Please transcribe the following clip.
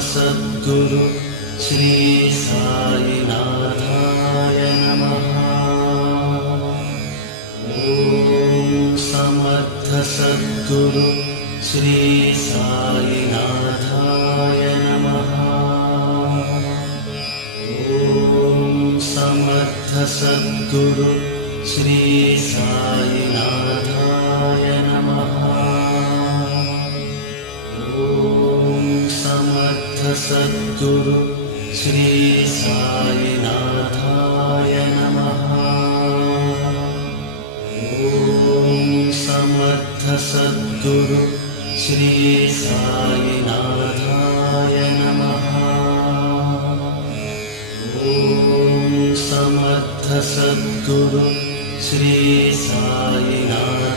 सद्गुरु श्री साईनाथाय नमः। ओम समर्थ सद्गुरु श्री साईनाथाय नमः। ओम समर्थ सद्गुरु श्री साईनाथाय नमः। ओम समर्थ सद्गुरु श्री साईनाथाय नमः। ओम समर्थ सद्गुरु श्री साईनाथाय नमः। ओम समर्थ सद्गुरु श्री साईनाथ